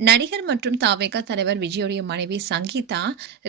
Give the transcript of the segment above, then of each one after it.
நடிகர் மற்றும் தாவேகா தலைவர் விஜயோடைய மனைவி சங்கீதா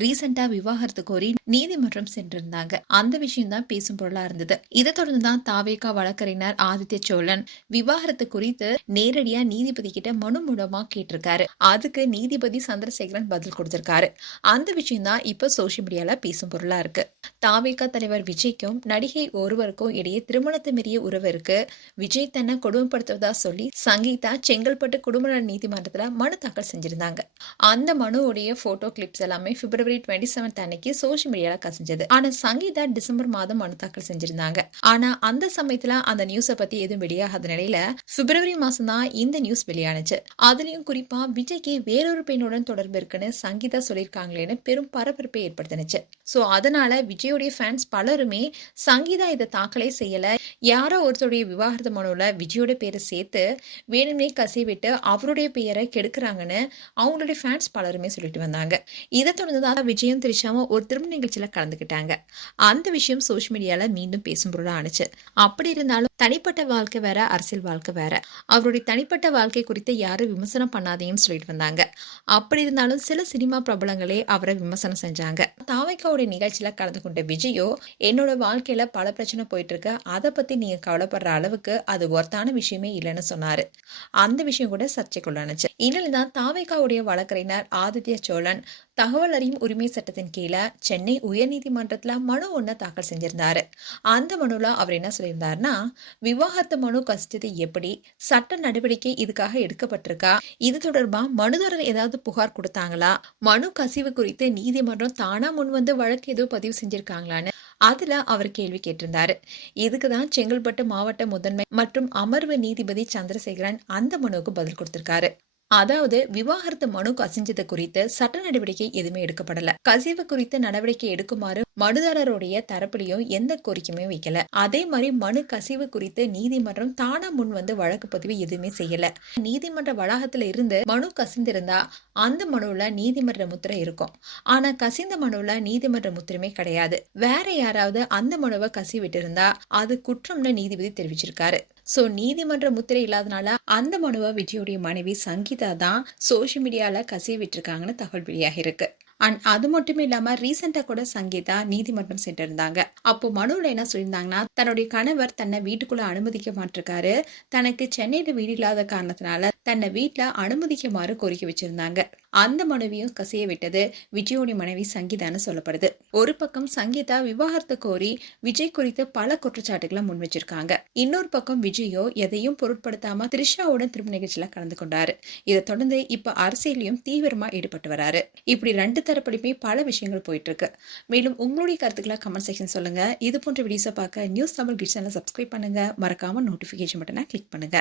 ரீசெண்டா விவாகரத்து கோரி நீதிமன்றம் சென்றிருந்தாங்க. அந்த விஷயம் தான் பேசும் பொருளா இருந்தது. இதை தொடர்ந்து தான் தாவேகா வழக்கறிஞர் ஆதித்ய சோழன் விவாகரத்து குறித்து நேரடியா நீதிபதி கிட்ட மனு மூலமா கேட்டிருக்காரு. அதுக்கு நீதிபதி சந்திரசேகரன் பதில் கொடுத்திருக்காரு. அந்த விஷயம் தான் இப்ப சோசியல் மீடியால பேசும் பொருளா இருக்கு. தாவேகா தலைவர் விஜய்க்கும் நடிகை ஒருவருக்கும் இடையே திருமணத்தை மீறிய உறவு இருக்கு. விஜய் தன்னை கொடுமைப்படுத்துவதா சொல்லி சங்கீதா செங்கல்பட்டு குடும்ப நல நீதிமன்றத்துல மனு தாக்கல் செஞ்சிருந்தாங்க. அந்த மனுவுடைய போட்டோ கிளிப்ஸ் எல்லாமே பிப்ரவரி 27 அன்னைக்கு சோசியல் மீடியால கசிஞ்சது. ஆனா சங்கீதா டிசம்பர் மாதம் மனு தாக்கல் செஞ்சிருந்தாங்க. ஆனா அந்த சமயத்துல அந்த நியூஸ பத்தி எதுவும் வெளியாகாத நிலையில பிப்ரவரி மாசம் தான் இந்த நியூஸ் வெளியானுச்சு. அதுலயும் குறிப்பா விஜய்க்கு வேறொரு பெண்ணுடன் தொடர்பு இருக்குன்னு சங்கீதா சொல்லியிருக்காங்களேன்னு பெரும் பரபரப்பை ஏற்படுத்தினுச்சு. சோ அதனால விஜயோடைய ஃபேன்ஸ் பலருமே சங்கீதா இதை தாக்கலே செய்யல, யாரோ ஒருத்தருடைய விவாகரத்து மனுல விஜயோட பேரை சேர்த்து வேணும்னே கசிவிட்டு அவருடைய பெயரை கெடுக்கிறாங்கன்னு அவங்களுடைய ஃபேன்ஸ் பலருமே சொல்லிட்டு வந்தாங்க. இதை தொடர்ந்துதான் விஜயும் திரிஷாவும் ஒரு திருமண நிகழ்ச்சியில கலந்துக்கிட்டாங்க. அந்த விஷயம் சோசியல் மீடியால மீண்டும் பேசும் பொருளா ஆனிச்சு. அப்படி இருந்தாலும் தனிப்பட்ட வாழ்க்கை வேற, அரசியல் வாழ்க்கை வேற. அவருடைய தனிப்பட்ட வாழ்க்கை குறித்து யாரும் விமர்சனம் பண்ணாதீங்கன்னு சொல்லிட்டு வந்தாங்க. அப்படி இருந்தாலும் சில சினிமா பிரபலங்களே அவரை விமர்சனம் செஞ்சாங்க. தாவேகாவுடைய நிகழ்ச்சியில கலந்து கொண்ட விஜயோ, என்னோட வாழ்க்கையில பல பிரச்சனை போயிட்டு இருக்கு, அதை பத்தி நீங்க கவலைப்படுற அளவுக்கு அது ஒர்த்தான விஷயமே இல்லைன்னு சொன்னாரு. அந்த விஷயம் கூட சர்ச்சைக்குள்ளானுச்சு. இந்நிலைதான் தாவேகாவுடைய வழக்கறிஞர் ஆதித்ய சோழன் தகவல் அறியும் உரிமை சட்டத்தின் கீழே சென்னை உயர்நீதிமன்றத்துல மனு ஒண்ண தாக்கல் செஞ்சிருந்தாரு. அந்த மனுல அவர் என்ன சொல்லியிருந்தாருன்னா, விவாகரத்து மனு கசிச்சது எப்படி, சட்ட நடவடிக்கை இதுக்காக எடுக்கப்பட்டிருக்கா, இது தொடர்பா மனுதாரர் ஏதாவது புகார் கொடுத்தாங்களா, மனு கசிவு குறித்து நீதிமன்றம் தானா முன் வந்து வழக்கு எதுவும் பதிவு செஞ்சிருக்காங்களான்னு அதுல அவர் கேள்வி கேட்டிருந்தாரு. இதுக்குதான் செங்கல்பட்டு மாவட்ட முதன்மை மற்றும் அமர்வு நீதிபதி சந்திரசேகரன் அந்த மனுவுக்கு பதில் கொடுத்திருக்காரு. அதாவது விவாகரத்து மனு கசிஞ்சது குறித்து சட்ட நடவடிக்கை எதுவுமே எடுக்கப்படல. கசிவு குறித்து நடவடிக்கை எடுக்குமாறு மனுதாரருடைய தரப்புலையும் எந்த கோரிக்கையுமே வைக்கல. அதே மாதிரி மனு கசிவு குறித்து நீதிமன்றம் தானா முன் வந்து வழக்கு பதிவு எதுவுமே செய்யல. நீதிமன்ற வளாகத்துல இருந்து மனு கசிந்திருந்தா அந்த மனுவுல நீதிமன்ற முத்திரை இருக்கும். ஆனா கசிந்த மனுவுல நீதிமன்ற முத்திரமே கிடையாது. வேற யாராவது அந்த மனுவை கசிவிட்டு இருந்தா அது குற்றம்னு நீதிபதி தெரிவிச்சிருக்காரு. சோ நீதிமன்ற முத்திரை இல்லாதனால அந்த மனுவை விஜயோடைய மனைவி சங்கீதா தான் சோசியல் மீடியால கசிய விட்டுருக்காங்கன்னு தகவல் வெளியாகி இருக்கு. அண்ட் அது மட்டும் இல்லாம ரீசெண்டா கூட சங்கீதா நீதிமன்றம் சென்றிருந்தாங்க. அப்போ மனுவில் என்ன சொல்லியிருந்தாங்கன்னா, தன்னுடைய கணவர் தன்னை வீட்டுக்குள்ள அனுமதிக்க மாட்டிருக்காரு, தனக்கு சென்னையில வீடு இல்லாத காரணத்தினால தன்னை வீட்டுல அனுமதிக்குமாறு கோரிக்கை வச்சிருந்தாங்க. அந்த மனுவையும் கசிய விட்டது விஜயோடைய மனைவி சங்கீதான்னு சொல்லப்படுது. ஒரு பக்கம் சங்கீதா விவாகரத்து கோரி விஜய் குறித்து பல குற்றச்சாட்டுகளை முன் வச்சிருக்காங்க. இன்னொரு பக்கம் விஜயோ எதையும் பொருட்படுத்தாம திரிஷாவுடன் திருமண நிகழ்ச்சியில கலந்து கொண்டாரு. இதை தொடர்ந்து இப்ப அரசியலையும் தீவிரமா ஈடுபட்டு வராரு. இப்படி ரெண்டு தரப்படியுமே பல விஷயங்கள் போயிட்டு இருக்கு. மேலும் உங்களுடைய கருத்துக்களை கமெண்ட் செக்ஷன் சொல்லுங்க. இது போன்ற வீடியோஸை பார்க்க நியூஸ் தமிழ் கிட்ஸ் சேனலை சப்ஸ்கிரைப் பண்ணுங்க. மறக்காம நோட்டிபிகேஷன் பட்டனை கிளிக் பண்ணுங்க.